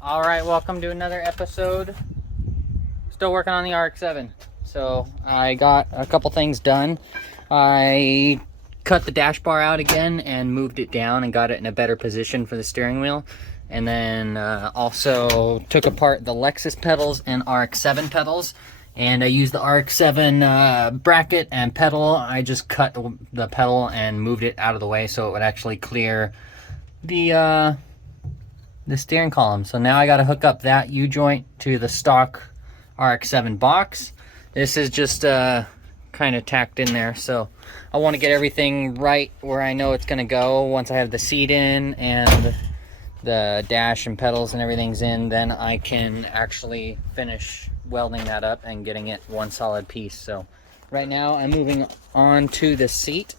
All right, welcome to another episode. Still working on the RX7. So I got a couple things done. I cut the dash bar out again and moved it down and got it in a better position for the steering wheel. And then also took apart the Lexus pedals and RX7 pedals. And I used the RX7 bracket and pedal. I just cut the pedal and moved it out of the way so it would actually clear the steering column. So now I got to hook up that U-joint to the stock RX7 box. This is just kind of tacked in there, so I want to get everything right where I know it's going to go. Once I have the seat in and the dash and pedals and everything's in, then I can actually finish welding that up and getting it one solid piece. So right now I'm moving on to the seat.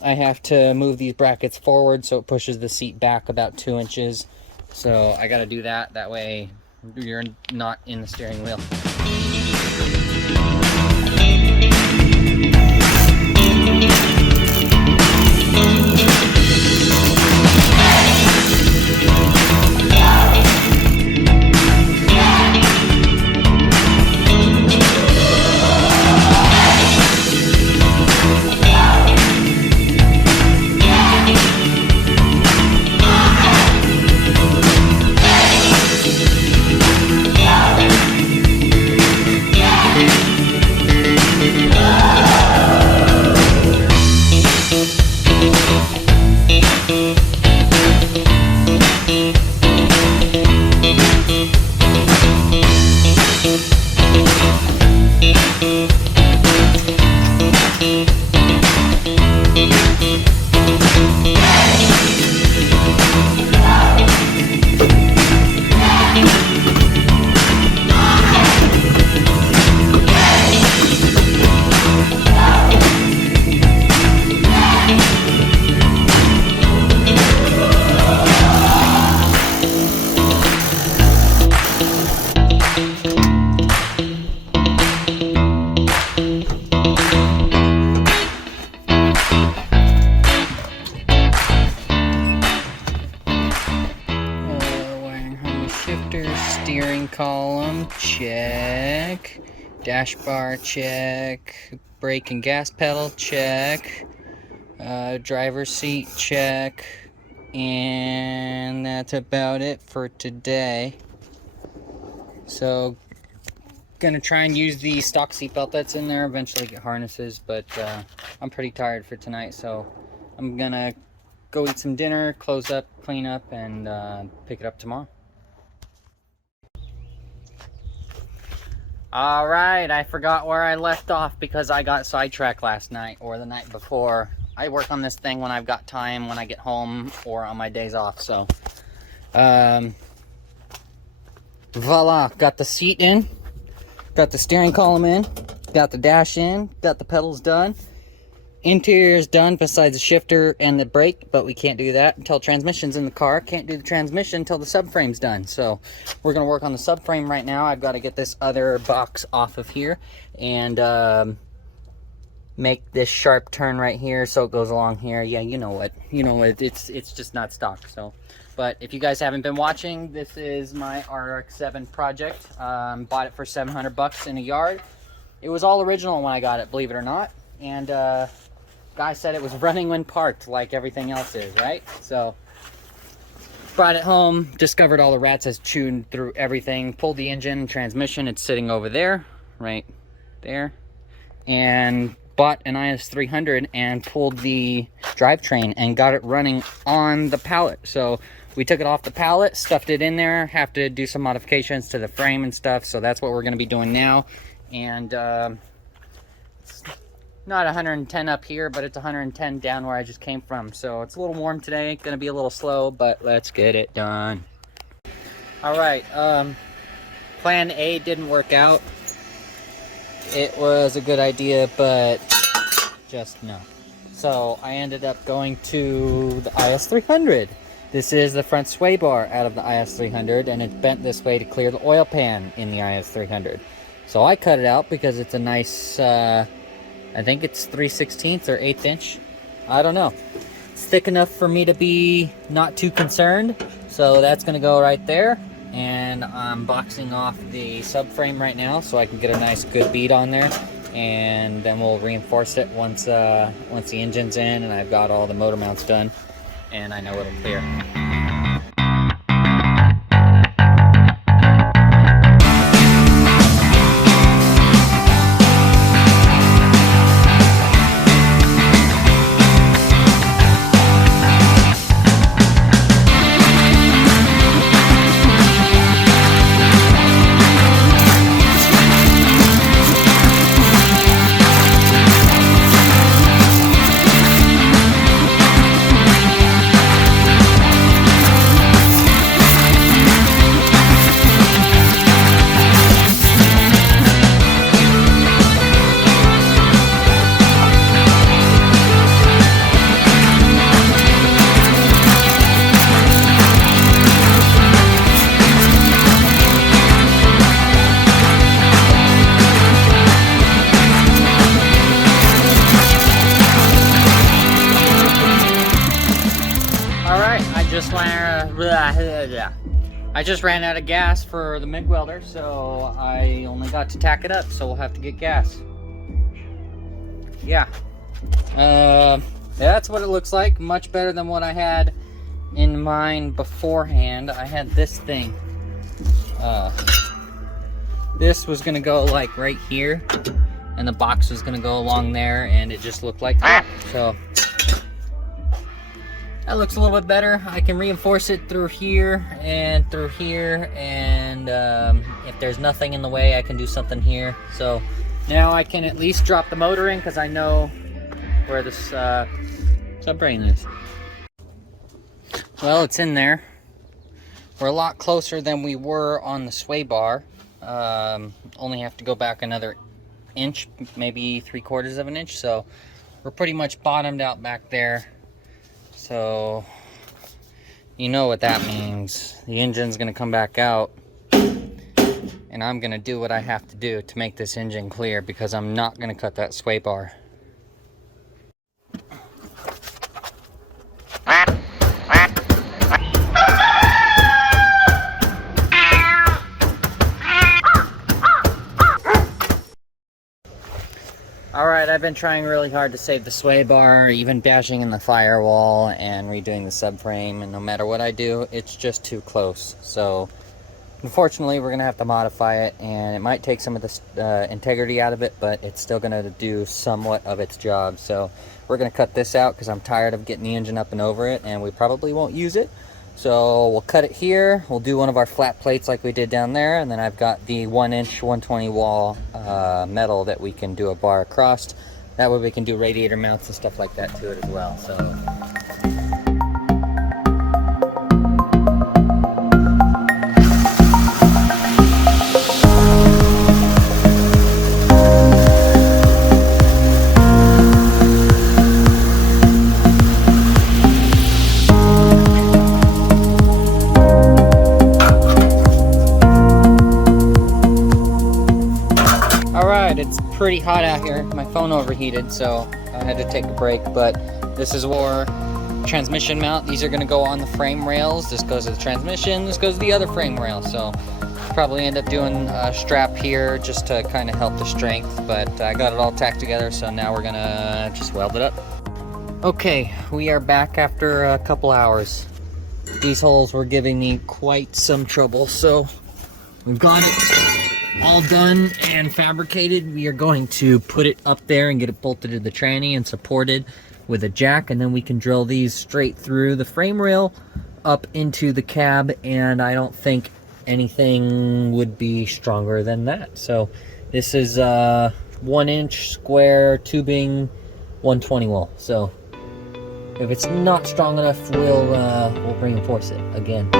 I have to move these brackets forward so it pushes the seat back about 2 inches. So I got to do that. That way you're not in the steering wheel. Steering column, check. Dash bar, check. Brake and gas pedal, check. Driver's seat, check. And that's about it for today. So, gonna try and use the stock seatbelt that's in there, eventually get harnesses, but I'm pretty tired for tonight, so I'm gonna go eat some dinner, close up, clean up, and pick it up tomorrow. All right, I forgot where I left off because I got sidetracked last night or the night before. I work on this thing when I've got time, when I get home, or on my days off. So, voila, got the seat in, got the steering column in, got the dash in, got the pedals done. Interior is done besides the shifter and the brake, but we can't do that until transmission's in the car. Can't do the transmission until the subframe's done. So we're going to work on the subframe right now. I've got to get this other box off of here and make this sharp turn right here so it goes along here. Yeah, you know what. It's just not stock. So, but if you guys haven't been watching, this is my RX7 project. Bought it for $700 in a yard. It was all original when I got it, believe it or not. And guy said it was running when parked, like everything else is, right? So brought it home, discovered all the rats has chewed through everything, pulled the engine, transmission, it's sitting over there, right there, and bought an IS300 and pulled the drivetrain and got it running on the pallet. So we took it off the pallet, stuffed it in there, have to do some modifications to the frame and stuff, so that's what we're going to be doing now. And not 110 up here, but it's 110 down where I just came from. So it's a little warm today, gonna be a little slow, but let's get it done. All right, plan A didn't work out. It was a good idea, but just no. So I ended up going to the IS300. This is the front sway bar out of the IS300, and it's bent this way to clear the oil pan in the IS300. So I cut it out because it's a nice, I think it's 3/16 or 1/8 inch. I don't know. It's thick enough for me to be not too concerned. So that's going to go right there. and I'm boxing off the subframe right now so I can get a nice good bead on there, and then we'll reinforce it once the engine's in and I've got all the motor mounts done and I know it'll clear. I just ran out of gas for the MIG welder, so I only got to tack it up, so we'll have to get gas. Yeah. That's what it looks like. Much better than what I had in mind beforehand. I had this thing. This was gonna go like right here, and the box was gonna go along there, and it just looked like that. So that looks a little bit better. I can reinforce it through here, and if there's nothing in the way, I can do something here. So now I can at least drop the motor in because I know where this subframe is. Well, it's in there. We're a lot closer than we were on the sway bar. Only have to go back another inch, maybe 3/4 of an inch. So we're pretty much bottomed out back there. So you know what that means. The engine's gonna come back out, and I'm gonna do what I have to do to make this engine clear, because I'm not gonna cut that sway bar. Alright, I've been trying really hard to save the sway bar, even bashing in the firewall and redoing the subframe, and no matter what I do, it's just too close. So unfortunately, we're going to have to modify it, and it might take some of the integrity out of it, but it's still going to do somewhat of its job. So we're going to cut this out because I'm tired of getting the engine up and over it, and we probably won't use it. So we'll cut it here. We'll do one of our flat plates like we did down there, and then I've got the 1-inch 120 wall metal that we can do a bar across. That way we can do radiator mounts and stuff like that to it as well. So it's pretty hot out here. My phone overheated, so I had to take a break. But this is our transmission mount. These are going to go on the frame rails. This goes to the transmission. This goes to the other frame rail. So probably end up doing a strap here just to kind of help the strength. But I got it all tacked together, so now we're going to just weld it up. Okay, we are back after a couple hours. These holes were giving me quite some trouble, so we've got it all done and fabricated. We are going to put it up there and get it bolted to the tranny and supported with a jack, and then we can drill these straight through the frame rail up into the cab, and I don't think anything would be stronger than that. So this is 1-inch square tubing 120 wall. So if it's not strong enough, we'll reinforce it again.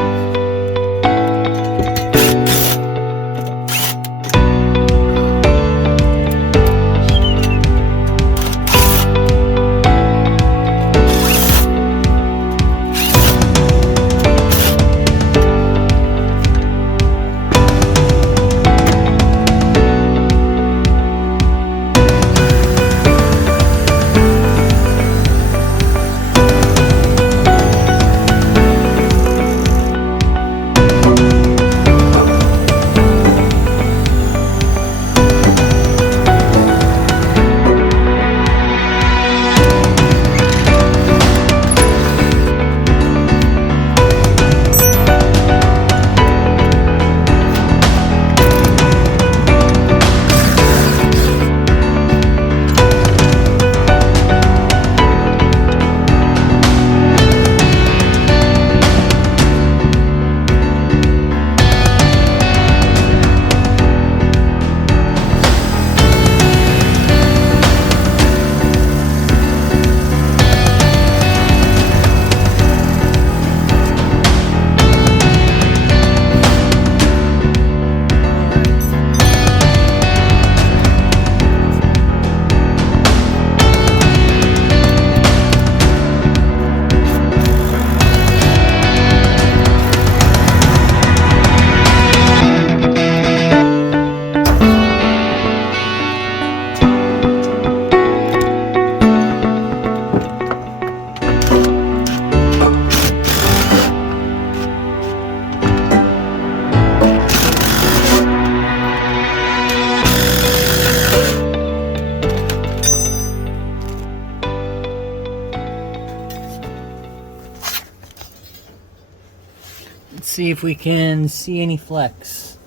if we can see any flex.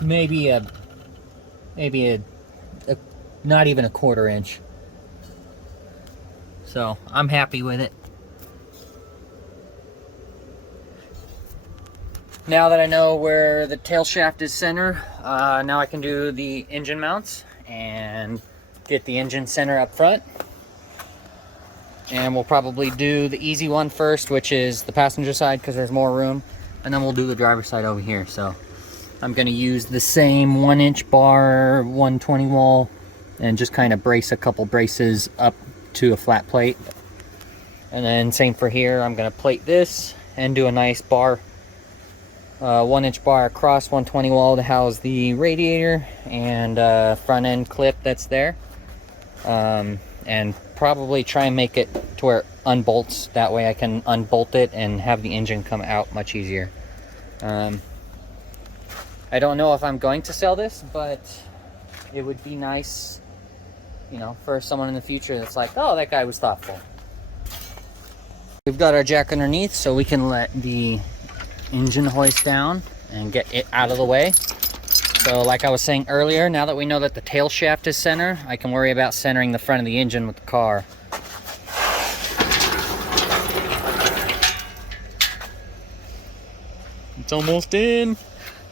Maybe a not even a 1/4 inch. So I'm happy with it. Now that I know where the tail shaft is center, now I can do the engine mounts and get the engine center up front. And we'll probably do the easy one first, which is the passenger side because there's more room, and then we'll do the driver's side over here. So I'm going to use the same 1-inch bar 120 wall and just kind of brace a couple braces up to a flat plate. And then same for here, I'm going to plate this and do a nice bar, 1-inch bar across 120 wall to house the radiator and front end clip that's there. And probably try and make it to where it unbolts. That way I can unbolt it and have the engine come out much easier. I don't know if I'm going to sell this, but it would be nice, you know, for someone in the future that's like, oh, that guy was thoughtful. We've got our jack underneath, so we can let the engine hoist down and get it out of the way. So like I was saying earlier, now that we know that the tail shaft is center, I can worry about centering the front of the engine with the car. It's almost in.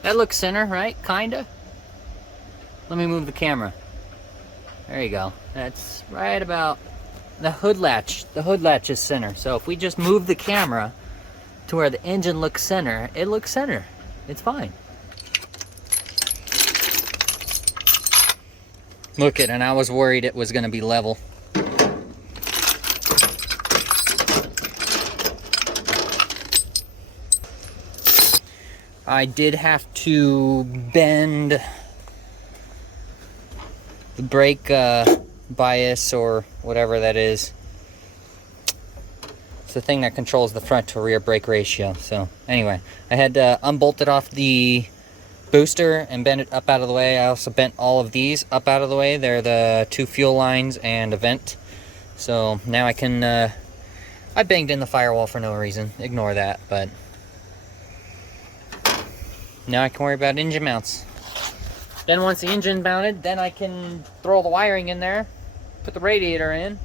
That looks center, right? Kinda. Let me move the camera. There you go. That's right about the hood latch. The hood latch is center. So if we just move the camera to where the engine looks center, it looks center. It's fine. Look it, and I was worried it was going to be level. I did have to bend the brake bias or whatever that is. It's the thing that controls the front to rear brake ratio. So anyway, I had to unbolt it off the booster and bend it up out of the way. I also bent all of these up out of the way. They're the 2 fuel lines and a vent. So now I can, I banged in the firewall for no reason. Ignore that, but now I can worry about engine mounts. Then once the engine's mounted, then I can throw the wiring in there, put the radiator in,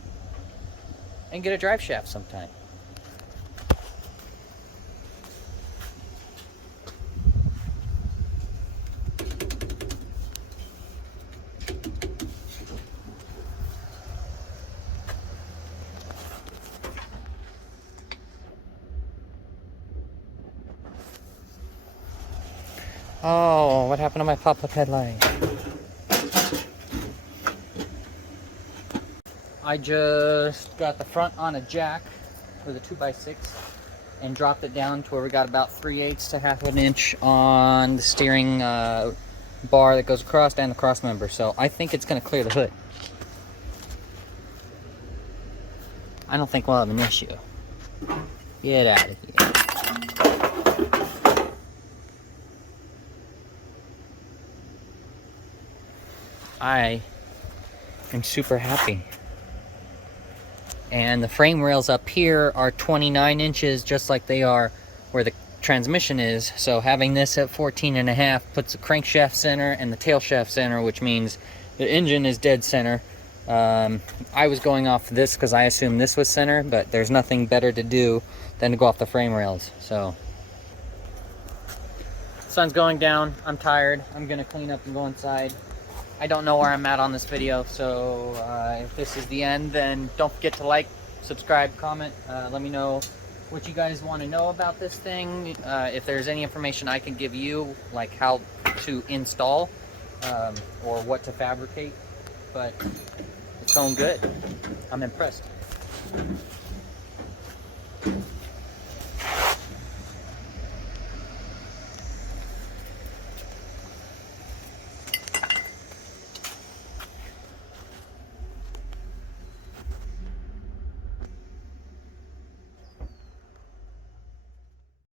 and get a drive shaft sometime. Oh, what happened to my pop-up headlight? I just got the front on a jack with a 2x6 and dropped it down to where we got about 3/8 to 1/2 inch on the steering bar that goes across and the cross member. So I think it's going to clear the hood. I don't think we'll have an issue. Get out of here. I am super happy. And the frame rails up here are 29 inches, just like they are where the transmission is. So having this at 14.5 puts the crankshaft center and the tail shaft center, which means the engine is dead center. I was going off this because I assumed this was center, but there's nothing better to do than to go off the frame rails. So sun's going down. I'm tired. I'm gonna clean up and go inside. I don't know where I'm at on this video, so if this is the end, then don't forget to like, subscribe, comment. Let me know what you guys want to know about this thing. If there's any information I can give you, like how to install or what to fabricate. But it's going good. I'm impressed.